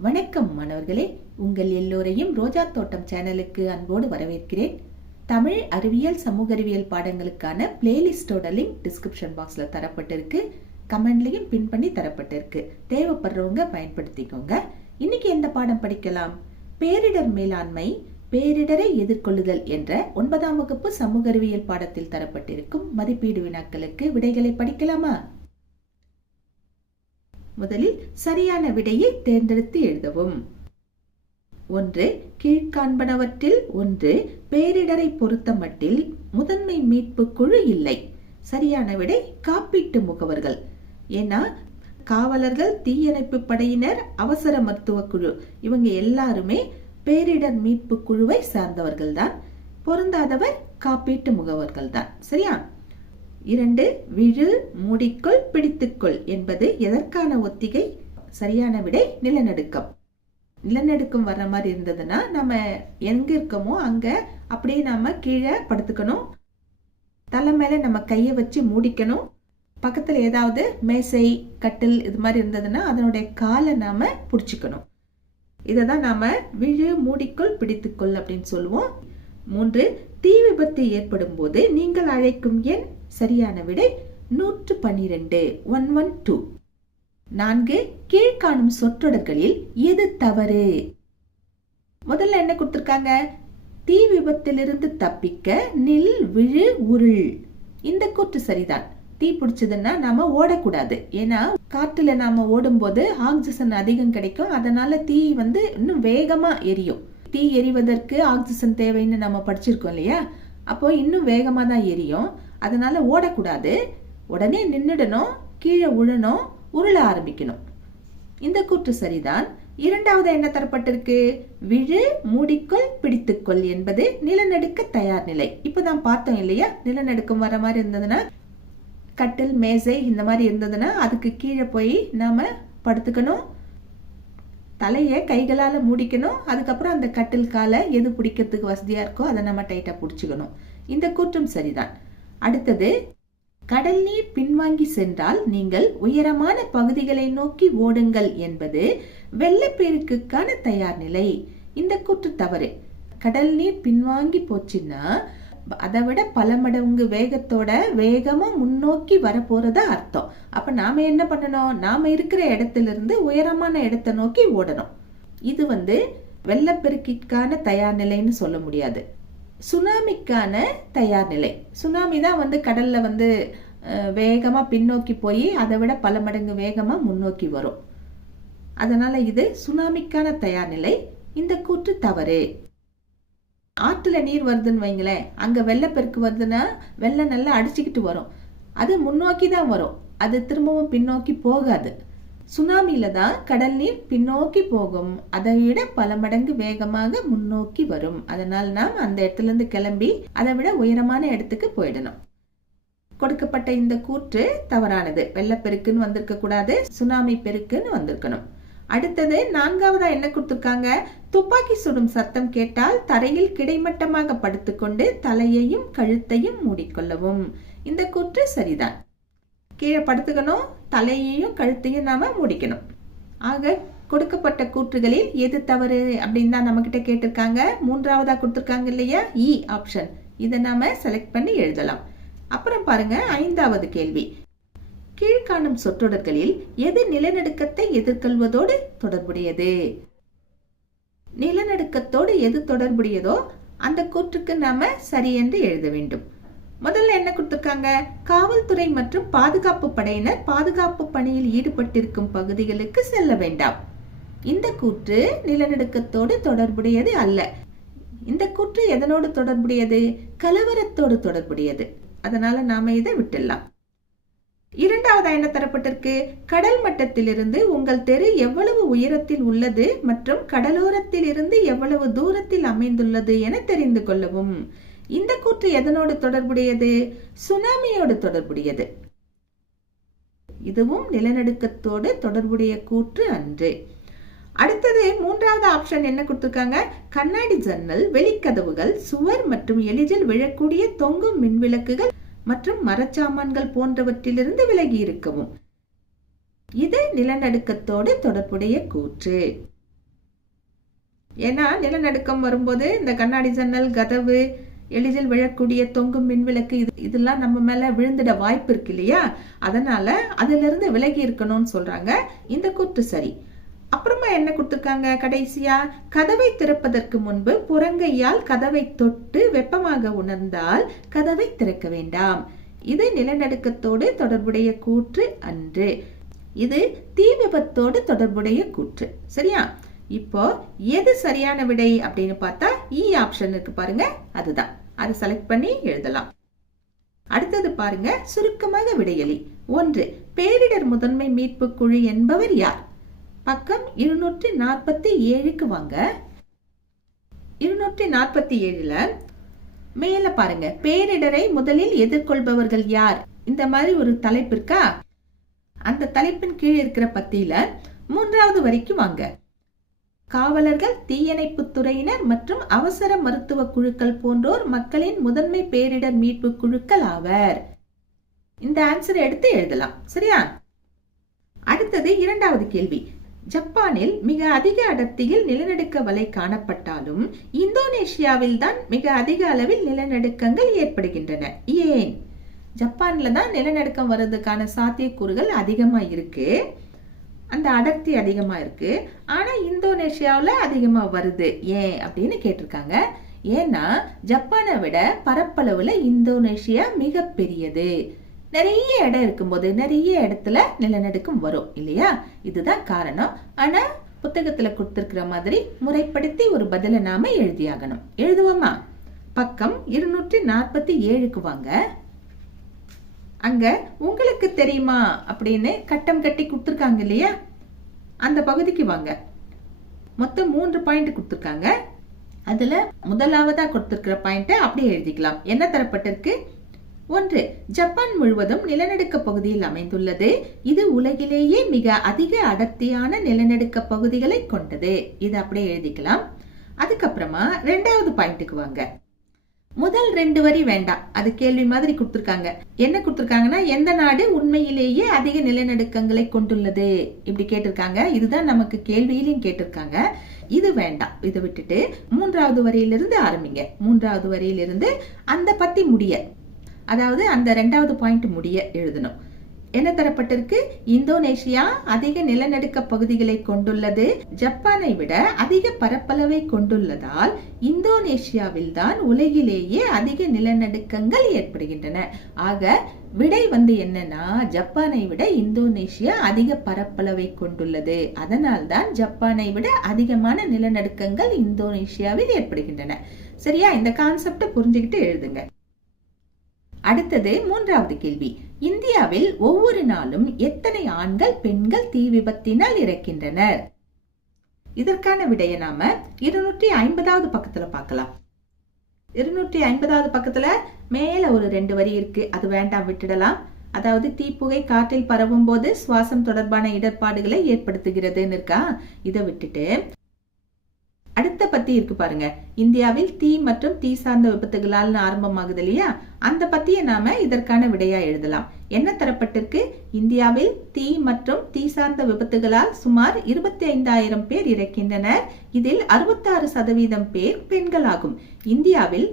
வணக்கம் மாணவர்களே. உங்கள் எல்லோரையும் ரோஜா தோட்டம் சேனலுக்கு அன்போடு வரவேற்கிறேன். தமிழ் அறிவியல் சமூக அறிவியல் பாடங்களுக்கான பிளேலிஸ்டோட லிங்க் டிஸ்கிரிப்ஷன் பாக்ஸ்ல தரப்பட்டிருக்கு. கமெண்ட்லயும் பின் பண்ணி தரப்பட்டிருக்கு. தேவைப்படுறவங்க பயன்படுத்திக்கோங்க. இன்னைக்கு எந்த பாடம் படிக்கலாம்? பேரிடர் மேலாண்மை பேரிடரை எதிர்கொள்ளுதல் என்ற ஒன்பதாம் வகுப்பு சமூக அறிவியல் பாடத்தில் தரப்பட்டிருக்கும் மதிப்பீடு வினாக்களுக்கு விடைகளை படிக்கலாமா? முதலில் சரியான விடையை தேர்ந்தெடுத்து எழுதவும். ஒன்று கீழ்காண்பனவற்றில் ஒன்று பேரிடரை பொறுத்தமட்டில் முதன்மை மீட்பு குழு இல்லை. சரியான விடை காப்பீட்டு முகவர்கள். ஏன்னா காவலர்கள் தீயணைப்பு படையினர் அவசர மருத்துவ குழு. இவங்க எல்லாருமே பேரிடர் மீட்பு குழுவை சார்ந்தவர்கள் தான் பொருந்தாதவர் காப்பீட்டு முகவர்கள் தான் சரியா? இரண்டு விழு மூடிக்குள் பிடித்துக்கொள் என்பது எதற்கான ஒத்திகை? சரியான விடை நிலநடுக்கம். நிலநடுக்கம் வர்ற மாதிரி இருந்ததுன்னா நம்ம எங்க இருக்கோமோ அங்க அப்படியே நாம கீழே படுத்துக்கணும். தலை மேல நம்ம கையை வச்சு மூடிக்கணும். பக்கத்துல ஏதாவது மேசை கட்டில் இது மாதிரி இருந்ததுன்னா அதனுடைய காலை நாம பிடிச்சிக்கணும். இதை தான் நாம விழு மூடிக்குள் பிடித்துக்கொள் அப்படின்னு சொல்லுவோம். மூன்று தீ விபத்து ஏற்படும் போது நீங்கள் அழைக்கும் எண் சரியான விடை நூற்று பன்னிரண்டு ஒன் ஒன் டூ நான்கு கீழ்காணும் சொற்றொடர்களில் எது தவறு? முதல்ல என்ன கொடுத்துருக்காங்க? தீ விபத்திலிருந்து தப்பிக்க நில் விழு உருள். இந்த கூற்று சரிதான். தீ பிடிச்சதுன்னா நாம ஓடக்கூடாது. ஏன்னா காற்றுல நாம ஓடும்போது ஆக்சிஜன் அதிகம் கிடைக்கும். அதனால தீ வந்து இன்னும் வேகமா எரியும். தீ எரிவதற்கு ஆக்சிஜன் தேவைன்னு நம்ம படிச்சிருக்கோம் இல்லையா? அப்போ இன்னும் வேகமா தான் எரியும். அதனால் ஓடக்கூடாது. உடனே நின்றுடணும் கீழே உழணும் உருள ஆரம்பிக்கணும். இந்த கூற்று சரிதான். இரண்டாவது என்ன தரப்பட்டிருக்கு? விழு மூடிக்கொள் பிடித்துக்கொள் என்பது நிலநடுக்க தயார் நிலை. இப்போ நான் பார்த்தோம் இல்லையா? நிலநடுக்கம் வர மாதிரி இருந்ததுன்னா கட்டில் மேசை இந்த மாதிரி இருந்ததுன்னா அதுக்கு கீழே போய் நாம் படுத்துக்கணும். தலையை கைகளால் மூடிக்கணும். அதுக்கப்புறம் அந்த கட்டில் காலை எது பிடிக்கிறதுக்கு வசதியாக இருக்கோ அதை நம்ம டைட்டாக பிடிச்சிக்கணும். இந்த கூற்றும் சரிதான். அடுத்தது கடல் நீர் பின்வாங்கி சென்றால் நீங்கள் உயரமான பகுதிகளை நோக்கி ஓடுங்கள் என்பது வெள்ளப்பெருக்குக்கான தயார் நிலை. இந்த கூற்று தவறு. கடல் நீர் பின்வாங்கி போச்சுன்னா அதை விட பல மடங்கு வேகத்தோட வேகமா முன்னோக்கி வரப்போறதா அர்த்தம். அப்ப நாம என்ன பண்ணணும்? நாம இருக்கிற இடத்துல இருந்து உயரமான இடத்தை நோக்கி ஓடணும். இது வந்து வெள்ளப்பெருக்கிற்கான தயார் நிலைன்னு சொல்ல முடியாது. சுனாமிக்கான தயார் நிலை சுனாமி தான் வந்து கடல்ல வந்து வேகமா பின்னோக்கி போய் அதை விட பல மடங்கு வேகமா முன்னோக்கி வரும். அதனால இது சுனாமிக்கான தயார் நிலை இந்த கூற்று தவறு. ஆற்றுல நீர் வருதுன்னு வைங்களேன் அங்க வெள்ளப்பெருக்கு வருதுன்னா வெள்ளம் நல்லா அடிச்சுக்கிட்டு வரும். அது முன்னோக்கி தான் வரும். அது திரும்பவும் பின்னோக்கி போகாது. சுனாமியில தான் கடல் நீர் பின்னோக்கி போகும். அதை விட பல மடங்கு வேகமாக முன்னோக்கி வரும். அதனால் நாம் அந்த இடத்துல இருந்து கிளம்பி அதை விட உயரமான இடத்துக்கு போயிடணும். கொடுக்கப்பட்ட இந்த கூற்று தவறானது. வெள்ளப்பெருக்குன்னு வந்திருக்க கூடாது சுனாமி பெருக்குன்னு வந்திருக்கணும். அடுத்தது நான்காவதா என்ன கொடுத்துருக்காங்க? துப்பாக்கி சுடும் சத்தம் கேட்டால் தரையில் கிடைமட்டமாக படுத்துக்கொண்டு தலையையும் கழுத்தையும் மூடிக்கொள்ளவும். இந்த கூற்று சரிதான். கீழே படுத்துக்கணும் தலையையும் கழுத்தையும் நாம முடிக்கணும். ஆக கொடுக்கப்பட்ட கூற்றுகளில் எது தவறு அப்படின்னு தான் நம்மக்கிட்ட கேட்டிருக்காங்க. மூன்றாவதா கொடுத்துருக்காங்க இல்லையா? E இ ஆப்ஷன் இதை நாம செலக்ட் பண்ணி எழுதலாம். அப்புறம் பாருங்க ஐந்தாவது கேள்வி. கீழ்காணும் சொற்றொடர்களில் எது நிலநடுக்கத்தை எதிர்கொள்வதோடு தொடர்புடையது? நிலநடுக்கத்தோடு எது தொடர்புடையதோ அந்த கூற்றுக்கு நாம சரி என்று எழுத வேண்டும். முதல்ல என்ன கொடுத்துருக்காங்க? காவல்துறை மற்றும் பாதுகாப்பு படையினர் பாதுகாப்பு பணியில் ஈடுபட்டிருக்கும் பகுதிகளுக்கு செல்ல வேண்டாம். இந்த கூற்று நிலநடுக்கத்தோடு தொடர்புடையது அல்ல. இந்த கூற்று எதனோடு தொடர்புடையது? கலவரத்தோடு தொடர்புடையது. அதனால நாம இதை விட்டுடலாம். இரண்டாவதா என்ன தரப்பட்டிருக்கு? கடல் மட்டத்திலிருந்து உங்கள் தெரு எவ்வளவு உயரத்தில் உள்ளது மற்றும் கடலோரத்தில் இருந்து எவ்வளவு தூரத்தில் அமைந்துள்ளது என தெரிந்து கொள்ளவும். இந்த கூற்று எதனோடு தொடர்புடையது? சுனாமியோடு தொடர்புடையது. இதுவும் நிலநடுக்கத்தோடு தொடர்புடைய கூற்று அன்று. அடுத்தது மூன்றாவது ஆப்ஷன் என்ன கொடுத்துருக்காங்க? கண்ணாடி ஜன்னல் வெளிக்கதவுகள் சுவர் மற்றும் எளிதில் விழக்கூடிய தொங்கும் மின்விளக்குகள் மற்றும் மரச்சாமான்கள் போன்றவற்றிலிருந்து விலகி இருக்கவும். இது நிலநடுக்கத்தோடு தொடர்புடைய கூற்று. ஏன்னா நிலநடுக்கம் வரும்போது இந்த கண்ணாடி ஜன்னல் கதவு எளிதில் விழக்கூடிய தொங்கும் மின்விளக்கு இது இதெல்லாம் நம்ம மேல விழுந்துட வாய்ப்பு இருக்கு இல்லையா? அதனால அதுல இருந்து விலகி இருக்கணும்னு சொல்றாங்க. இந்த கூற்று சரி. அப்புறமா என்ன கொடுத்துருக்காங்க கடைசியா? கதவை திறப்பதற்கு முன்பு புறங்கையால் கதவை தொட்டு வெப்பமாக உணர்ந்தால் கதவை திறக்க வேண்டாம். இது நிலநடுக்கத்தோடு தொடர்புடைய கூற்று அன்று. இது தீ விபத்தோடு தொடர்புடைய கூற்று. சரியா? இப்போ எது சரியான விடை அப்படின்னு பார்த்தா e இ ஆப்ஷன் இருக்கு பாருங்க அதுதான். அதை செலக்ட் பண்ணி எழுதலாம். அடுத்தது பாருங்க சுருக்கமாக விடையளி ஒன்று பேரிடர் முதன்மை மீட்பு குழு என்பவர் யார்? பக்கம் இருநூற்றி நாற்பத்தி ஏழுக்கு வாங்க. இருநூற்றி நாற்பத்தி ஏழுல மேல பாருங்க பேரிடரை முதலில் எதிர்கொள்பவர்கள் யார்? இந்த மாதிரி ஒரு தலைப்பு இருக்கா? அந்த தலைப்பின் கீழே இருக்கிற பத்தியில மூன்றாவது வரைக்கும் வாங்க. காவலர்கள் தீயணைப்பு துறையினர் மற்றும் அவசர மருத்துவ குழுக்கள் போன்றோர் மக்களின் முதன்மை பேரிடர் மீட்பு குழுக்கள் ஆவர். இந்த ஆன்சரை எடுத்து எழுதலாம். சரியா? அடுத்தது இரண்டாவது கேள்வி. ஜப்பானில் மிக அதிக அடர்த்தியில் நிலநடுக்க வலை காணப்பட்டாலும் இந்தோனேஷியாவில் தான் மிக அதிக அளவில் நிலநடுக்கங்கள் ஏற்படுகின்றன. ஏன்? ஜப்பான்ல தான் நிலநடுக்கம் வர்றதுக்கான சாத்தியக்கூறுகள் அதிகமா இருக்கு. அந்த அடர்த்தி அதிகமாக இருக்கு. ஆனால் இந்தோனேஷியாவில் அதிகமாக வருது. ஏன்? அப்படின்னு கேட்டிருக்காங்க. ஏன்னா ஜப்பானை விட பரப்பளவில் இந்தோனேஷியா மிகப்பெரியது நிறைய இடம் இருக்கும்போது நிறைய இடத்துல நிலநடுக்கம் வரும் இல்லையா? இதுதான் காரணம். ஆனால் புத்தகத்தில் கொடுத்துருக்குற மாதிரி முறைப்படுத்தி ஒரு பதிலை நாம எழுதியாகணும். எழுதுவோமா? பக்கம் இருநூற்றி நாற்பத்தி ஏழுக்கு வாங்க. அங்க உங்களுக்கு தெரியுமா அப்படின்னு கட்டம் கட்டி கொடுத்துருக்காங்க இல்லையா? அந்த பகுதிக்கு வாங்க. மொத்தம் மூன்று பாயிண்ட் கொடுத்துருக்காங்க. அதுல முதலாவதா கொடுத்திருக்கிற பாயிண்ட்டை அப்படியே எழுதிக்கலாம். என்ன தரப்பட்டிருக்கு? ஒன்று ஜப்பான் முழுவதும் நிலநடுக்க பகுதியில் அமைந்துள்ளது. இது உலகிலேயே மிக அதிக அடர்த்தியான நிலநடுக்க பகுதிகளை கொண்டது. இது அப்படியே எழுதிக்கலாம். அதுக்கப்புறமா ரெண்டாவது பாயிண்ட்டுக்கு வாங்க. முதல் ரெண்டு வரி வேண்டாம். அது கேள்வி மாதிரி கொடுத்துருக்காங்க. என்ன கொடுத்துருக்காங்கன்னா எந்த நாடு உண்மையிலேயே அதிக நிலநடுக்கங்களை கொண்டுள்ளது? இப்படி கேட்டிருக்காங்க. இதுதான் நமக்கு கேள்வியிலையும் கேட்டிருக்காங்க. இது வேண்டாம். இதை விட்டுட்டு மூன்றாவது வரியிலிருந்து ஆரம்பிங்க. மூன்றாவது வரியிலிருந்து அந்த பத்தி முடிய அதாவது அந்த ரெண்டாவது பாயிண்ட் முடிய எழுதணும். என்ன தரப்பட்டிருக்கு இந்தோனேஷியா அதிக நிலநடுக்க பகுதிகளை கொண்டுள்ளது. ஜப்பானை விட அதிக பரப்பளவை கொண்டுள்ளதால் இந்தோனேஷியாவில் தான் உலகிலேயே அதிக நிலநடுக்கங்கள் ஏற்படுகின்றன. ஆக விடை வந்து என்னன்னா ஜப்பானை விட இந்தோனேஷியா அதிக பரப்பளவை கொண்டுள்ளது. அதனால் தான் ஜப்பானை விட அதிகமான நிலநடுக்கங்கள் இந்தோனேஷியாவில் ஏற்படுகின்றன. சரியா? இந்த கான்செப்டை புரிஞ்சுக்கிட்டு எழுதுங்க. அடுத்தது மூன்றாவது கேள்வி. இந்தியாவில் ஒவ்வொரு நாளும் எத்தனை ஆண்கள் பெண்கள் தீ விபத்தினால் இறக்கின்றனர்? இதற்கான விடையை நாம இருநூற்றி ஐம்பதாவது பக்கத்துல பார்க்கலாம். இருநூற்றி ஐம்பதாவது பக்கத்துல மேல ஒரு ரெண்டு வரி இருக்கு. அது வேண்டாம் விட்டுடலாம். அதாவது தீப்புகை காற்றில் பரவும் போது சுவாசம் தொடர்பான இடர்பாடுகளை ஏற்படுத்துகிறதுன்னு இருக்கா? இதை விட்டுட்டு அடுத்த பத்தி இருக்கு பாருங்க. இந்தியாவில் தீ மற்றும் தீ சார்ந்த விபத்துகளால் ஆரம்பமாகுது இல்லையா? அந்த பத்தியை நாம இதற்கான விடையா எழுதலாம். என்ன தரப்பட்டிருக்கு? இந்தியாவில் தீ மற்றும் தீ சார்ந்த விபத்துகளால் சுமார் இருபத்தி ஐந்தாயிரம் பேர் இறக்கின்றனர். இதில் அறுபத்தாறு சதவீதம் பேர் பெண்களாகும் இந்தியாவில்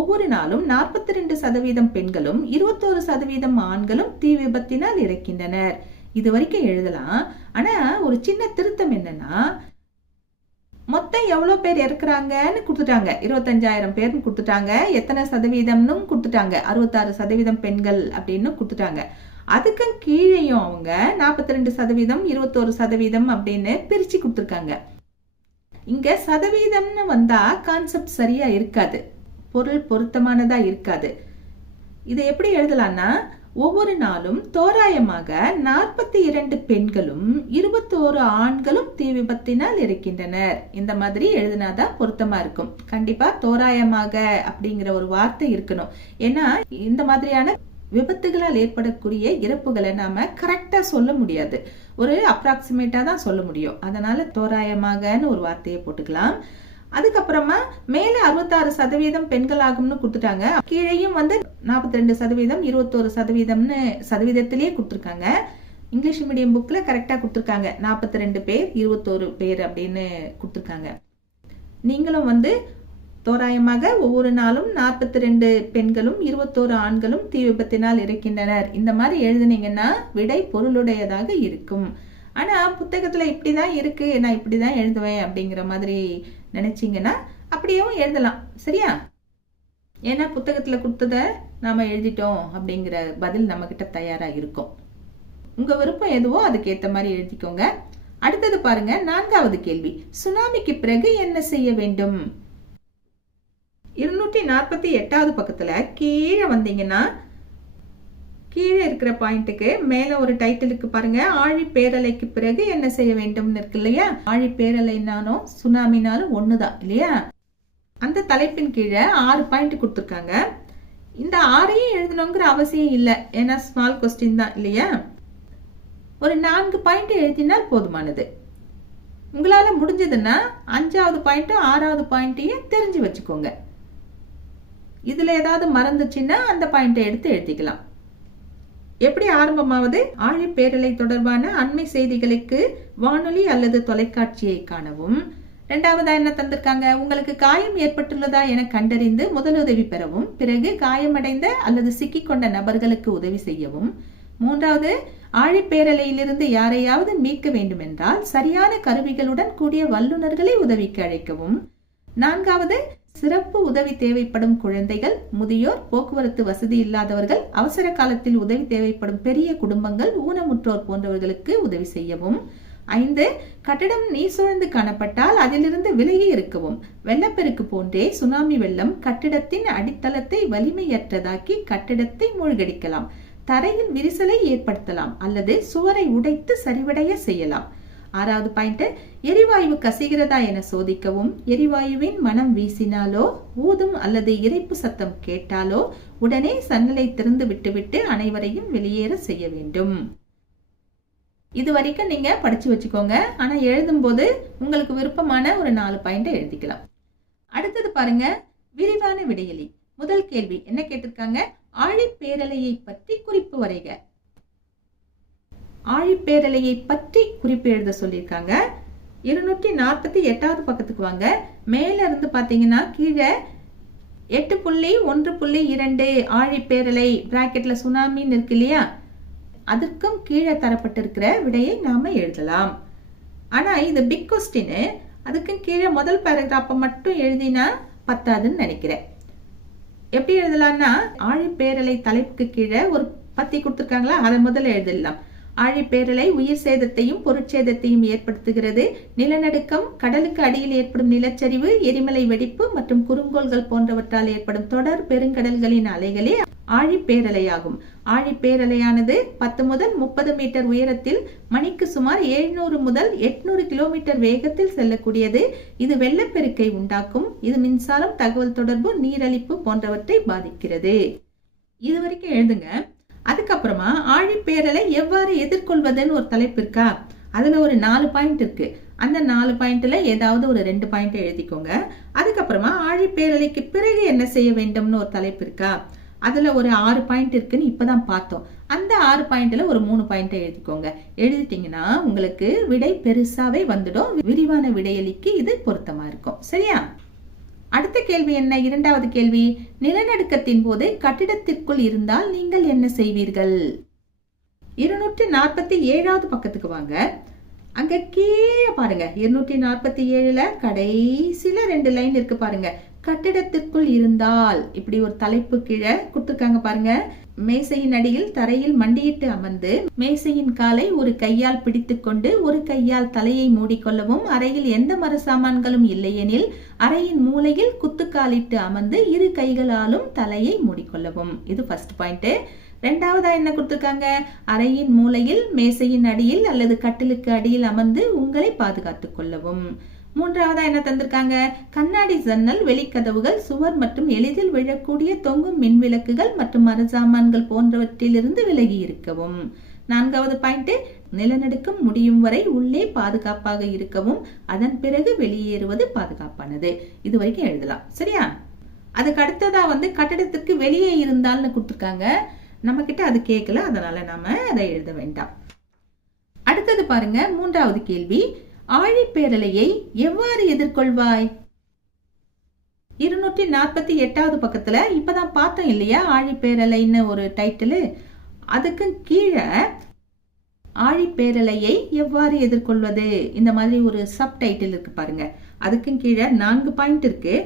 ஒவ்வொரு நாளும் நாற்பத்தி ரெண்டு சதவீதம் பெண்களும் இருபத்தோரு சதவீதம் ஆண்களும் தீ விபத்தினால் இறக்கின்றனர். இது வரைக்கும் எழுதலாம். ஆனா ஒரு சின்ன திருத்தம் என்னன்னா மொத்தம் எவ்வளோ பேர் இறக்குறாங்கன்னு கொடுத்துட்டாங்க. இருபத்தஞ்சாயிரம் பேர்னு கொடுத்துட்டாங்க. எத்தனை சதவீதம்னு கொடுத்துட்டாங்க. அறுபத்தாறு சதவீதம் பெண்கள் அப்படின்னு கொடுத்துட்டாங்க. அதுக்கு கீழேயும் அவங்க நாற்பத்தி ரெண்டு சதவீதம் இருபத்தோரு சதவீதம் அப்படின்னு பிரிச்சு கொடுத்துருக்காங்க. இங்கே சதவீதம்னு வந்தால் கான்செப்ட் சரியாக இருக்காது. பொருள் பொருத்தமானதாக இருக்காது. இதை எப்படி எழுதலான்னா ஒவ்வொரு நாளும் தோராயமாக நாற்பத்தி இரண்டு பெண்களும் இருபத்தோரு ஆண்களும் தீ விபத்தினால் இருக்கின்றனர். இந்த மாதிரி எழுதினாதான் பொருத்தமா இருக்கும். கண்டிப்பா தோராயமாக அப்படிங்கிற ஒரு வார்த்தை இருக்கணும். ஏன்னா இந்த மாதிரியான விபத்துகளால் ஏற்படக்கூடிய இறப்புகளை நாம கரெக்டா சொல்ல முடியாது. ஒரு அப்ராக்சிமேட்டா தான் சொல்ல முடியும். அதனால தோராயமாகன்னு ஒரு வார்த்தையை போட்டுக்கலாம். அதுக்கப்புறமா மேல அறுபத்தாறு சதவீதம் பெண்கள் ஆகும்னு கொடுத்துட்டாங்க. கீழேயும் வந்து நாற்பத்தி ரெண்டு சதவீதம் இருபத்தோரு சதவீதம்னு சதவீதத்திலேயே கொடுத்துருக்காங்க. இங்கிலீஷ் மீடியம் புக்கில் கரெக்டாக கொடுத்துருக்காங்க. நாற்பத்தி ரெண்டு பேர் இருபத்தோரு பேர் அப்படின்னு கொடுத்துருக்காங்க. நீங்களும் வந்து தோராயமாக ஒவ்வொரு நாளும் நாற்பத்தி ரெண்டு பெண்களும் இருபத்தோரு ஆண்களும் தீ விபத்தினால் இருக்கின்றனர் இந்த மாதிரி எழுதுனீங்கன்னா விடை பொருளுடையதாக இருக்கும். ஆனால் புத்தகத்தில் இப்படி தான் இருக்குது நான் இப்படி தான் எழுதுவேன் அப்படிங்கிற மாதிரி நினச்சிங்கன்னா அப்படியேவும் எழுதலாம். சரியா? ஏன்னா புத்தகத்துல கொடுத்ததை நாம எழுதிட்டோம் அப்படிங்கிற பதில் நம்ம கிட்ட தயாரா இருக்கும். உங்க விருப்பம் எதுவோ அதுக்கு ஏத்த மாதிரி எழுதிக்கோங்க. அடுத்தது பாருங்க நான்காவது கேள்வி. சுனாமிக்கு பிறகு என்ன செய்ய வேண்டும்? இருநூற்றி நாற்பத்தி எட்டாவது பக்கத்துல கீழே வந்தீங்கன்னா கீழே இருக்கிற பாயிண்ட்டுக்கு மேல ஒரு டைட்டிலுக்கு பாருங்க ஆழி பேரலைக்கு பிறகு என்ன செய்ய வேண்டும்னு இருக்கு இல்லையா? ஆழி பேரலைனாலும் சுனாமினாலும் ஒண்ணுதான் இல்லையா? அந்த தலைப்பின் கீழே ஆறு பாயிண்ட் கொடுத்துருக்காங்க. இந்த ஆறையும் எழுதணுங்கிற அவசியம் இல்லை. ஏன்னா ஸ்மால் கொஸ்டின் தான் இல்லையா? ஒரு நான்கு பாயிண்ட் எழுதினால் போதுமானது. உங்களால் முடிஞ்சதுன்னா அஞ்சாவது பாயிண்ட்டும் ஆறாவது பாயிண்ட்டையும் தெரிஞ்சு வச்சுக்கோங்க. இதில் ஏதாவது மறந்துச்சுன்னா அந்த பாயிண்ட்டை எடுத்து எழுதிக்கலாம். எப்படி ஆரம்பமாவது? ஆழி பேரலை தொடர்பான அண்மை செய்திகளுக்கு வானொலி அல்லது தொலைக்காட்சியை காணவும். ரெண்டாவதா என்ன தந்திருக்காங்க? உங்களுக்கு காயம் ஏற்பட்டுள்ளதா என கண்டறிந்து முதலுதவி பெறவும் பிறகு காயமடைந்த அல்லது சிக்கிக்கொண்ட நபர்களுக்கு உதவி செய்யவும். மூன்றாவது ஆழிப்பேரலையிலிருந்து யாரையாவது மீட்க வேண்டுமென்றால் சரியான கருவிகளுடன் கூடிய வல்லுநர்களை உதவிக்கு அழைக்கவும். நான்காவது சிறப்பு உதவி தேவைப்படும் குழந்தைகள் முதியோர் போக்குவரத்து வசதி இல்லாதவர்கள் அவசர காலத்தில் உதவி தேவைப்படும் பெரிய குடும்பங்கள் ஊனமுற்றோர் போன்றவர்களுக்கு உதவி செய்யவும். ஐந்து கட்டிடம் நீர் சூழ்ந்து காணப்பட்டால் அதிலிருந்து விலகி இருக்கவும். வெள்ளப்பெருக்கு போன்றே சுனாமி வெள்ளம் கட்டிடத்தின் அடித்தளத்தை வலிமையற்றதாக்கி கட்டிடத்தை மூழ்கடிக்கலாம். தரையில் விரிசலை ஏற்படுத்தலாம் அல்லது சுவரை உடைத்து சரிவடைய செய்யலாம். ஆறாவது பாயிண்ட் எரிவாயு கசிகிறதா என சோதிக்கவும். எரிவாயுவின் மனம் வீசினாலோ ஊதும் அல்லது இறைப்பு சத்தம் கேட்டாலோ உடனே சன்னலை திறந்து விட்டுவிட்டு அனைவரையும் வெளியேற செய்ய வேண்டும். இது வரைக்கும் நீங்க படிச்சு வச்சுக்கோங்க. ஆனா எழுதும்போது உங்களுக்கு விருப்பமான ஒரு நாலு பாயிண்ட் எழுதிக்கலாம். அடுத்தது பாருங்க விரிவான விடையலி. முதல் கேள்வி என்ன கேட்டிருக்காங்க? ஆழிப்பேரலையை பற்றி குறிப்பு வரைக. ஆழிப்பேரலையை பற்றி குறிப்பு எழுத சொல்லியிருக்காங்க. இருநூற்றி நாற்பத்தி எட்டாவது பக்கத்துக்கு வாங்க. மேல இருந்து பாத்தீங்கன்னா கீழே எட்டு புள்ளி ஒன்று புள்ளி இரண்டு ஆழிப்பேரலை பிராக்கெட்ல சுனாமின்னு இருக்கு இல்லையா? அதற்கும் கீழே தரப்பட்டிருக்கிற விடையை நாம எழுதலாம். ஆனா இது பிக் கொஸ்டின் அதுக்கும் கீழே முதல் பேராகிராஃபை மட்டும் எழுதினா பத்தாதுன்னு நினைக்கிறேன். எப்படி எழுதலாம்னா ஆழிப்பேரலை தலைப்புக்கு கீழே ஒரு பத்தி கொடுத்துருக்காங்களா? அதை முதல்ல எழுதிடலாம். ஆழிப்பேரலை உயிர் சேதத்தையும் பொருட்சேதத்தையும் ஏற்படுத்துகிறது. நிலநடுக்கம் கடலுக்கு அடியில் ஏற்படும் நிலச்சரிவு எரிமலை வெடிப்பு மற்றும் குறுங்கோள்கள் போன்றவற்றால் ஏற்படும் தொடர் பெருங்கடல்களின் அலைகளே ஆழிப்பேரலையாகும். ஆழிப்பேரலையானது பத்து முதல் முப்பது மீட்டர் உயரத்தில் மணிக்கு சுமார் எழுநூறு முதல் எட்நூறு கிலோமீட்டர் வேகத்தில் செல்லக்கூடியது. இது வெள்ளப்பெருக்கை உண்டாக்கும். இது மின்சாரம் தகவல் தொடர்பு நீரழிப்பு போன்றவற்றை பாதிக்கிறது. இது வரைக்கும் எழுதுங்க. அதுக்கப்புறமா ஆழிப்பேரலை எவ்வாறு எதிர்கொள்வதுன்னு ஒரு தலைப்பு இருக்கா? அதுல ஒரு நாலு பாயிண்ட் இருக்கு. அந்த நாலு பாயிண்ட்ல ஏதாவது ஒரு ரெண்டு பாயிண்ட் எழுதிக்கோங்க. அதுக்கப்புறமா ஆழிப்பேரலைக்கு பிறகு என்ன செய்ய வேண்டும்னு ஒரு தலைப்பு இருக்கா? அதுல ஒரு ஆறு பாயிண்ட் இருக்குன்னு இப்பதான் பார்த்தோம். அந்த ஆறு பாயிண்ட்ல ஒரு மூணு பாயிண்ட்டை எழுதிக்கோங்க. எழுதிட்டீங்கன்னா உங்களுக்கு விடை பெருசாவே வந்துடும். விரிவான விடையளிக்கு இது பொருத்தமா இருக்கும். சரியா? அடுத்த கேள்வி என்ன? இரண்டாவது கேள்வி நிலநடுக்கத்தின் போது கட்டிடத்திற்குள் இருந்தால் நீங்கள் என்ன செய்வீர்கள்? இருநூற்றி நாற்பத்தி ஏழாவது பக்கத்துக்கு வாங்க. அங்க கீழே பாருங்க. இருநூற்றி நாற்பத்தி ஏழுல கடைசியில ரெண்டு லைன் இருக்கு பாருங்க. கட்டிடத்திற்குள் இருந்தால். இப்படி ஒரு தலைப்பு கீழே கொடுத்துருக்காங்க பாருங்க. மேசையின் அடியில் தரையில் மண்டியிட்டு அமர்ந்து மேசையின் காலை ஒரு கையால் பிடித்துக்கொண்டு ஒரு கையால் தலையை மூடிக்கொள்ளவும் அறையில் எந்த மர சாமான்களும் இல்லையெனில் அறையின் மூலையில் குத்துக்காலிட்டு அமர்ந்து இரு கைகளாலும் தலையை மூடிக்கொள்ளவும். இது ஃபர்ஸ்ட் பாயிண்ட் ரெண்டாவதா என்ன கொடுத்துருக்காங்க? அறையின் மூலையில் மேசையின் அடியில் அல்லது கட்டிலுக்கு அடியில் அமர்ந்து உங்களை பாதுகாத்துக் கொள்ளவும். மூன்றாவதா என்ன தந்திருக்காங்க? கண்ணாடி ஜன்னல் வெளிக்கதவுகள் சுவர் மற்றும் எளிதில் விழக்கூடிய தொங்கும் மின்விளக்குகள் மற்றும் மரசாமான்கள் போன்றவற்றிலிருந்து விலகி இருக்கவும். நான்காவது பாயிண்ட் நிலநடுக்கம் முடியும் வரை உள்ளே பாதுகாப்பாக இருக்கவும் அதன் பிறகு வெளியேறுவது பாதுகாப்பானது. இது வரைக்கும் எழுதலாம். சரியா? அதுக்கு அடுத்ததா வந்து கட்டடத்துக்கு வெளியே இருந்தால்னு கொடுத்துருக்காங்க. நம்ம கிட்ட அது கேட்கல அதனால நாம அதை எழுத வேண்டாம். அடுத்தது பாருங்க மூன்றாவது கேள்வி. ஆழிப்பேரலையை எவ்வாறு எதிர்கொள்வாய்? இருநூற்றி நாற்பத்தி எட்டாவது பக்கத்துல இப்பதான் பார்த்தோம் இல்லையா ஆழிப்பேரலைன்னு ஒரு டைட்டிலு அதுக்கு கீழே ஆழிப்பேரலையை எவ்வாறு எதிர்கொள்வது? இந்த மாதிரி ஒரு சப் டைட்டில் இருக்கு பாருங்க. அதுக்கும் கீழே நான்கு பாயிண்ட் இருக்கு.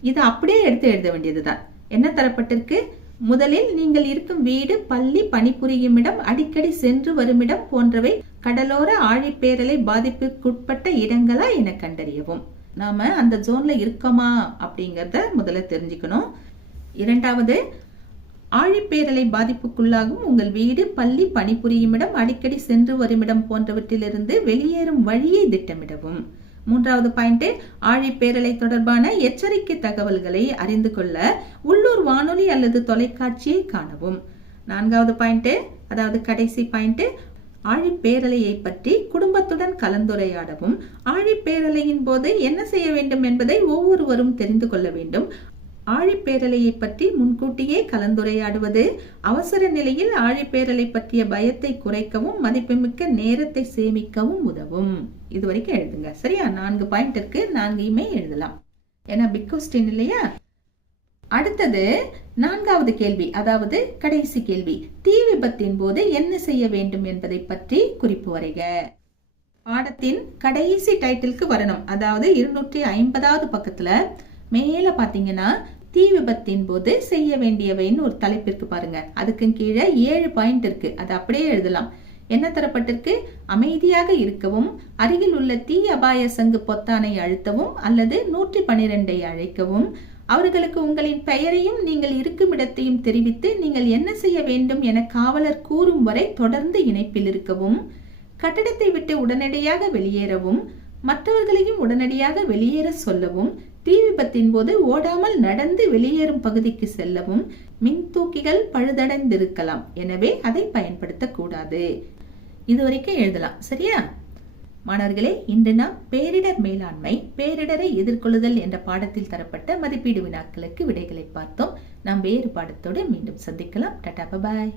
இதை அப்படியே எடுத்து எழுத வேண்டியதுதான். என்ன தரப்பட்டிருக்கு? முதலில் நீங்கள் இருக்கும் வீடு பள்ளி பணிபுரியும் இடம் அடிக்கடி சென்று வருமிடம் போன்றவை கடலோர ஆழிப்பேரலை பாதிப்புக்குட்பட்ட இடங்களா என கண்டறியவும். நாம அந்த ஜோன்ல இருக்கோமா அப்படிங்கறத முதல்ல தெரிஞ்சுக்கணும். இரண்டாவது ஆழிப்பேரலை பாதிப்புக்குள்ளாகும் உங்கள் வீடு பள்ளி பணிபுரியும் இடம் அடிக்கடி சென்று வருமிடம் போன்றவற்றிலிருந்து வெளியேறும் வழியை திட்டமிடவும். மூன்றாவது பாயிண்ட் ஆழிப்பேரலை தொடர்பான எச்சரிக்கை தகவல்களை அறிந்து கொள்ள உள்ளூர் வானொலி அல்லது தொலைக்காட்சியை காணவும். நான்காவது பாயிண்ட் அதாவது கடைசி பாயிண்ட் ஆழிப்பேரலையை பற்றி குடும்பத்துடன் கலந்துரையாடவும் ஆழிப்பேரலையின் போது என்ன செய்ய வேண்டும் என்பதை ஒவ்வொருவரும் தெரிந்து கொள்ள வேண்டும். ஆழிப்பேரலையை பற்றி முன்கூட்டியே கலந்துரையாடுவது அவசர நிலையில் ஆழிப்பேரலை பற்றிய பயத்தை குறைக்கவும் மதிப்புமிக்க நேரத்தை சேமிக்கவும் உதவும். இது வரைக்கும் எழுதுங்க. சரியா? நான்கு பாயிண்ட் இருக்கு நான்கையுமே எழுதலாம். ஏன்னா பிக் கொஸ்டின் இல்லையா? அடுத்தது நான்காவது கேள்வி அதாவது கடைசி கேள்வி. தீ விபத்தின் போது என்ன செய்ய வேண்டும் என்பதை பற்றி குறிப்பு வரைக. பாடத்தின் கடைசி டைட்டிலுக்கு வரணும். அதாவது இருநூற்றி ஐம்பதாவது பக்கத்துல மேல பாத்தீங்கன்னா தீ விபத்தின் போது செய்ய வேண்டியவைன்னு ஒரு தலைப்பிற்கு பாருங்க. அதுக்கு கீழே ஏழு பாயிண்ட் இருக்கு. அது அப்படியே எழுதலாம். என்ன தரப்பட்டிருக்கு? அமைதியாக இருக்கவும் அருகில் உள்ள தீ அபாய சங்கு பொத்தானை அழுத்தவும் அல்லது நூற்றி பனிரெண்டை அழைக்கவும் அவர்களுக்கு உங்களின் பெயரையும் நீங்கள் இருக்கும் இடத்தையும் தெரிவித்து நீங்கள் என்ன செய்ய வேண்டும் என காவலர் கூறும் வரை தொடர்ந்து இணைப்பில் இருக்கவும் கட்டடத்தை விட்டு உடனடியாக வெளியேறவும் மற்றவர்களையும் உடனடியாக வெளியேற சொல்லவும் தீ விபத்தின் போது ஓடாமல் நடந்து வெளியேறும் பகுதிக்கு செல்லவும் மின் தூக்கிகள் பழுதடைந்திருக்கலாம். எனவே அதை பயன்படுத்தக்கூடாது. இது வரைக்கும் எழுதலாம். சரியா? மாணவர்களே இன்று நாம் பேரிடர் மேலாண்மை பேரிடரை எதிர்கொள்ளுதல் என்ற பாடத்தில் தரப்பட்ட மதிப்பீடு வினாக்களுக்கு விடைகளை பார்த்தோம். நாம் வேறு பாடத்தோடு மீண்டும் சந்திக்கலாம். டாடா பாய்